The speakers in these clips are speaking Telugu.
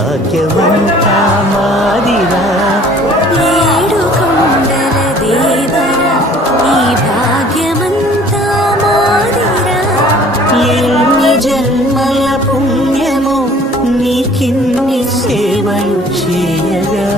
భాగ్యమంతా మాదిరా. ఏడు కొండల దేవరా ఈ భాగ్యమంతా మాదిరా. ఎన్ని జన్మల పుణ్యమో నీకిన్ని సేవలు చేయగా.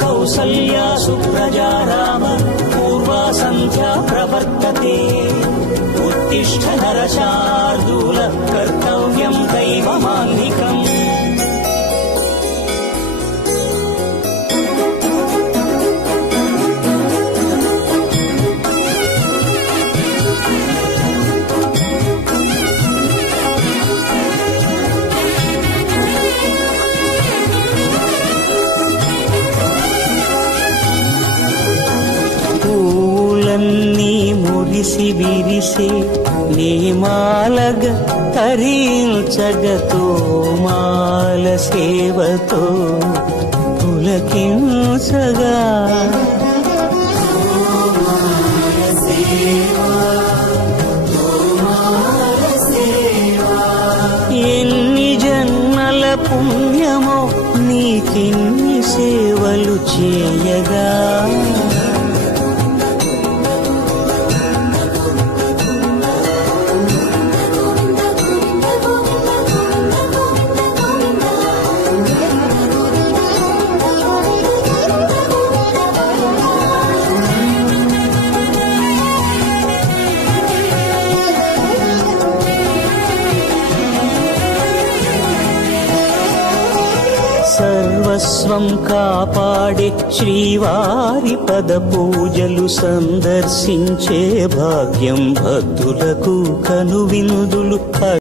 కౌసల్యా సుప్రజా రామ పూర్వా సంధ్యా ప్రవర్తతే. ఉత్తిష్ఠ నరశార్దూల కర్తవ్యం దైవమాన్నికం. పూలన్నీ మురిసి విరిసే నీమాలగ తరించగతో మాల సేవతో పులకించగా. ఎన్ని జన్మల పుణ్యమో నీకిన్ని సేవలు చేయగా. సర్వస్వం కాపాడే శ్రీవారి పద పూజలు సందర్శించే భాగ్యం భక్తులకు కనువినుదులు.